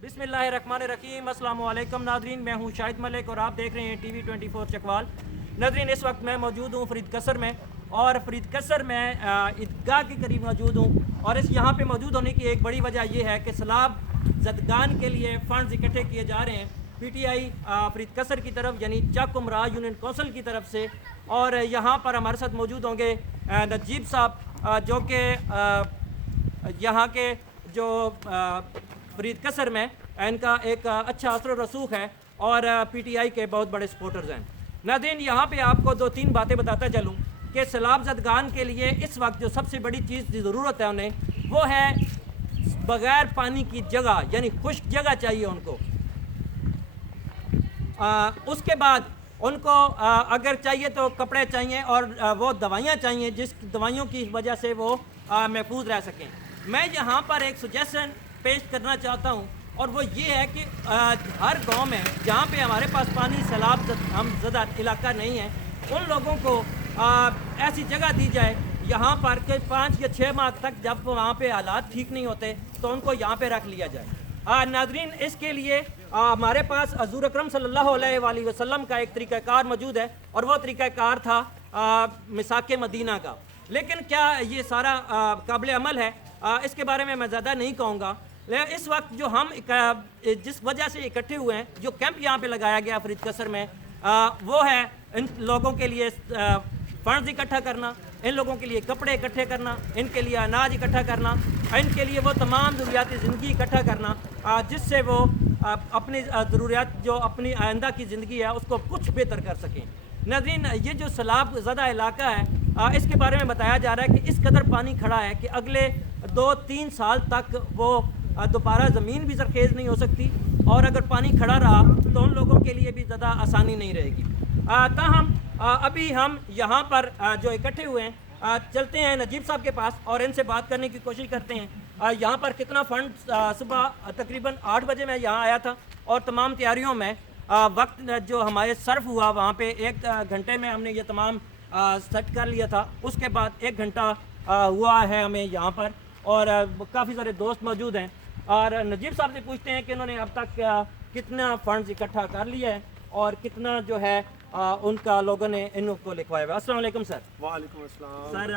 बिस्मिल्लाहिर्रहमानिर्रहीम। अस्सलाम वालेकुम नाज़रीन, मैं हूं शाहिद मलिक और आप देख रहे हैं TV 24 चकवाल। नाज़रीन, इस वक्त मैं मौजूद हूं फरीद कसर में और फरीद कसर में ईदगाह के करीब मौजूद हूं और इस यहाँ पे मौजूद होने की एक बड़ी वजह यह है कि सैलाब ज़दगान के लिए फ़ंड्स इकट्ठे किए जा रहे हैं PTI फरीद कसर की तरफ यानी चक उमराह यूनियन कौंसिल की तरफ से। और यहाँ पर हमारे साथ मौजूद होंगे नजीब साहब जो कि यहाँ के जो फरीद कसर में इनका एक अच्छा असर रसूख है और PTI के बहुत बड़े सपोर्टर्स हैं। नाज़रीन, यहाँ पे आपको दो तीन बातें बताता चलूँ कि सैलाब ज़दगान के लिए इस वक्त जो सबसे बड़ी चीज़ की ज़रूरत है उन्हें, वो है बग़ैर पानी की जगह यानी खुश्क जगह चाहिए उनको। उसके बाद उनको अगर चाहिए तो कपड़े चाहिए और वो दवाइयाँ चाहिए जिस दवाइयों की वजह से वो महफूज रह सकें। मैं यहाँ पर एक सजेशन पेश करना चाहता हूँ और वो ये है कि हर गांव में जहाँ पे हमारे पास पानी सैलाब हम ज़दा इलाका नहीं है, उन लोगों को ऐसी जगह दी जाए यहाँ पर कि 5 या 6 माह तक जब वहाँ पे हालात ठीक नहीं होते तो उनको यहाँ पे रख लिया जाए। नाज़रीन, इसके लिए हमारे पास हज़ूर अकरम सल्लल्लाहु अलैहि वसल्लम का एक तरीक़ाकार मौजूद है और वो तरीक़ाकार था मिसाक मदीना का। लेकिन क्या ये सारा काबिल अमल है, इसके बारे में मैं ज़्यादा नहीं कहूँगा। इस वक्त जो हम जिस वजह से इकट्ठे हुए हैं, जो कैंप यहाँ पे लगाया गया फरीद कसर में, वो है इन लोगों के लिए फंड्स इकट्ठा करना, इन लोगों के लिए कपड़े इकट्ठे करना, इनके लिए अनाज इकट्ठा करना, इनके लिए वो तमाम ज़रूरियात ज़िंदगी इकट्ठा करना जिससे वो अपनी ज़रूरियात जो अपनी आइंदा की ज़िंदगी है उसको कुछ बेहतर कर सकें। नाज़रीन, ये जो सैलाब ज़दा इलाका है इसके बारे में बताया जा रहा है कि इस कदर पानी खड़ा है कि अगले 2-3 साल तक वो दोबारा ज़मीन भी ज़रखेज़ नहीं हो सकती और अगर पानी खड़ा रहा तो उन लोगों के लिए भी ज़्यादा आसानी नहीं रहेगी। ताहम अभी हम यहाँ पर जो इकट्ठे हुए हैं चलते हैं नजीब साहब के पास और इनसे बात करने की कोशिश करते हैं यहाँ पर कितना फ़ंड। सुबह तकरीबन 8 बजे मैं यहाँ आया था और तमाम तैयारियों में वक्त जो हमारे सर्फ हुआ वहाँ पे 1 घंटे में हमने ये तमाम सेट कर लिया था। उसके बाद 1 घंटा हुआ है हमें यहाँ पर और काफ़ी सारे दोस्त मौजूद हैं और नजीब साहब से पूछते हैं कि उन्होंने अब तक कितना फ़ंड्स इकट्ठा कर लिया है और कितना जो है उनका लोगों ने इनको लिखवाया हुआ। अस्सलाम वालेकुम सर। वालेकुम अस्सलाम सर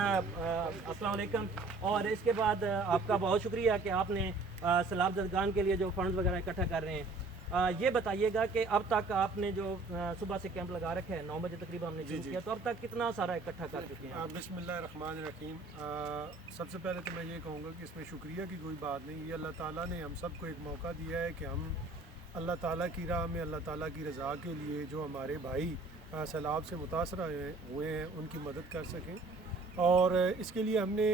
अस्सलाम वालेकुम। और इसके बाद आपका बहुत शुक्रिया कि आपने सैलाब ज़दगान के लिए जो फंड्स वगैरह इकट्ठा कर रहे हैं। ये बताइएगा कि अब तक आपने जो सुबह से कैंप लगा रखे हैं 9 बजे तकरीबन हमने शुरू किया, तो अब तक कितना सारा इकट्ठा कर चुके हैं? बिस्मिल्लाहिर्रहमानिर्रहीम। सबसे पहले तो मैं ये कहूँगा कि इसमें शुक्रिया की कोई बात नहीं, ये अल्लाह ताला ने हम सबको एक मौका दिया है कि हम अल्लाह ताला की राह में अल्लाह ताला की रज़ा के लिए जो हमारे भाई सैलाब से मुतासर हुए हैं उनकी मदद कर सकें। और इसके लिए हमने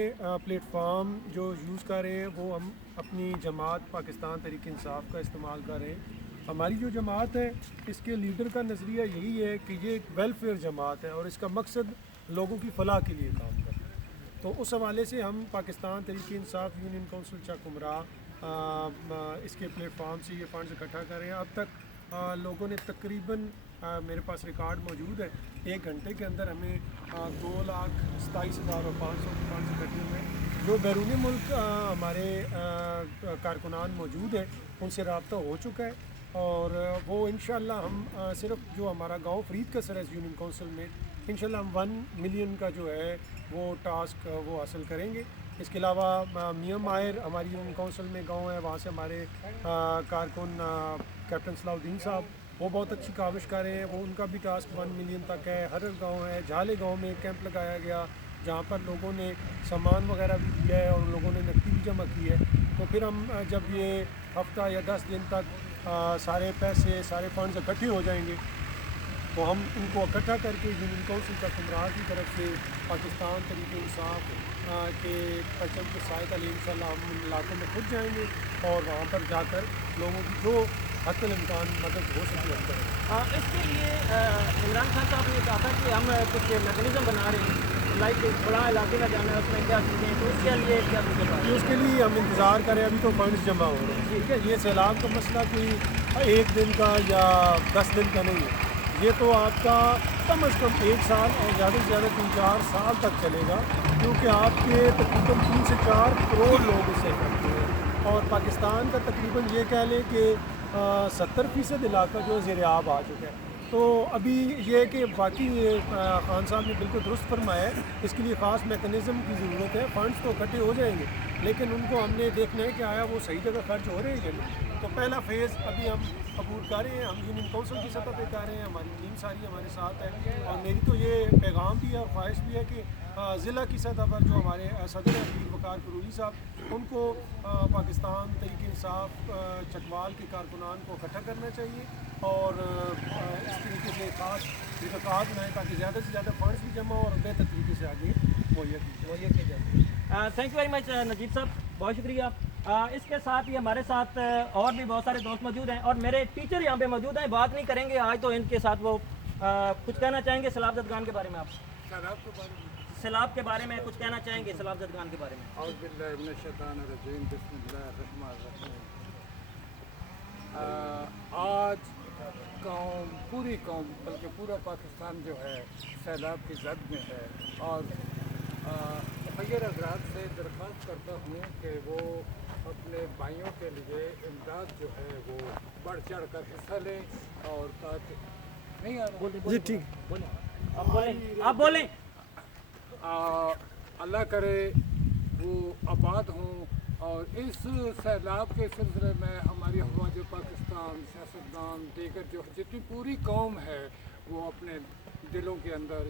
प्लेटफार्म जो यूज़ कर रहे हैं वो हम अपनी जमात पाकिस्तान तहरीक इंसाफ का इस्तेमाल कर रहे हैं। हमारी जो जमात है इसके लीडर का नज़रिया यही है कि ये एक वेलफेयर जमात है और इसका मकसद लोगों की फलाह के लिए काम करना है। तो उस हवाले से हम पाकिस्तान तहरीक इंसाफ यूनियन कौंसिल चक उमराह इसके प्लेटफार्म से ये फ़ंड्स इकट्ठा कर रहे हैं। अब तक लोगों ने तकरीबन मेरे पास रिकॉर्ड मौजूद है, 1 घंटे के अंदर हमें 2,27,500 फंड्स इकट्ठे हुए हैं। जो बैरून मुल्क हमारे कारकुनान मौजूद हैं उनसे रब्ता हो चुका है और वो इंशाल्लाह हम सिर्फ जो हमारा गांव फरीद कसर है यूनियन कौंसिल में इंशाल्लाह हम 1 मिलियन का जो है वो टास्क वो हासिल करेंगे। इसके अलावा मियां माहिर हमारी यूनियन कौंसिल में गांव है, वहाँ से हमारे कारकुन कैप्टन सलाउद्दीन साहब वो बहुत अच्छी काविश कर रहे हैं, वो उनका भी टास्क 1 मिलियन तक है। हरर गांव है, झाले गांव में एक कैंप लगाया गया जहाँ पर लोगों ने सामान वगैरह भी दिया है और लोगों ने नकदी भी जमा की है। तो फिर हम जब ये हफ्ता या 10 दिन तक सारे पैसे सारे फंड्स इकट्ठे हो जाएंगे तो हम इनको इकट्ठा करके यूनियन कौंसिल चक उमराह की तरफ से पाकिस्तान तहरीक इंसाफ के परचम के साए तले इंशाल्लाह हम उन इलाकों में खुद जाएंगे और वहाँ पर जाकर लोगों की जो हक़ल इम्कान मदद हो सके हम करें। इसके लिए इमरान खान साहब ने कहा था कि हम कुछ मैकेनिज़्म बना रहे हैं, लाइक बड़ा इलाके में जाना है उसमें क्या चीज़ें, तो उसके लिए क्या चीज़ें? उसके लिए हम इंतज़ार करें, अभी तो फंड्स जमा हो रहे हैं। ठीक है, ये सैलाब का मसला कोई 1 दिन का या 10 दिन का नहीं है, ये तो आपका कम अज़ कम 1 साल और ज़्यादा से ज़्यादा 3-4 साल तक चलेगा, क्योंकि आपके तकरीबन 3 से 4 करोड़ लोग इससे करते हैं اور پاکستان کا تقریباً یہ کہہ لیں کہ 70% علاقہ جو زیر آب آ چکا ہے. تو ابھی یہ ہے کہ باقی خان صاحب نے بالکل درست فرمایا ہے, اس کے لیے خاص میکنزم کی ضرورت ہے. فنڈس تو اکٹھے ہو جائیں گے لیکن ان کو ہم نے دیکھنا ہے کہ آیا وہ صحیح جگہ خرچ ہو رہے ہیں کہ نہیں. تو پہلا فیز ابھی ہم عبور کر رہے ہیں, ہم یونین کونسل کی سطح پہ کر رہے ہیں, ہماری ٹیم ساری ہمارے ساتھ ہے. اور میری تو یہ پیغام بھی ہے اور خواہش بھی ہے کہ ضلع کی سطح پر جو ہمارے صدر ہیں امیر وقار کرولی صاحب, ان کو پاکستان تحریک انصاف چکوال کے کارکنان کو اکٹھا کرنا چاہیے اور اس طریقے سے خاص اتفاق بنائیں تاکہ زیادہ سے زیادہ فنڈس بھی جمع ہو اور بہتر طریقے سے آگے مہیا کی جائے. تھینک یو ویری مچ نجیب صاحب, بہت شکریہ. اس کے ساتھ ہی ہمارے ساتھ اور بھی بہت سارے دوست موجود ہیں اور میرے ٹیچر یہاں پہ موجود ہیں. بات نہیں کریں گے آج تو ان کے ساتھ وہ کچھ کہنا چاہیں گے سیلاب زدگان کے بارے میں. آپ سیلاب کے بارے میں کچھ کہنا چاہیں گے سیلاب زدگان کے بارے میں؟ اعوذ باللہ من الشیطان الرجیم, بسم اللہ الرحمن الرحیم. آج قوم, پوری قوم بلکہ پورا پاکستان جو ہے سیلاب کی زد میں ہے اور مخیر حضرات سے درخواست کرتا ہوں کہ وہ اپنے بھائیوں کے لیے امداد جو ہے وہ بڑھ چڑھ کر حصہ لیں اور تاکہ نہیں آ رہا جی ٹھیک آپ بولیں. اللہ کرے وہ آباد ہوں اور اس سیلاب کے سلسلے میں ہماری افواج پاکستان, سیاستدان, دیگر جو جتنی پوری قوم ہے وہ اپنے دلوں کے اندر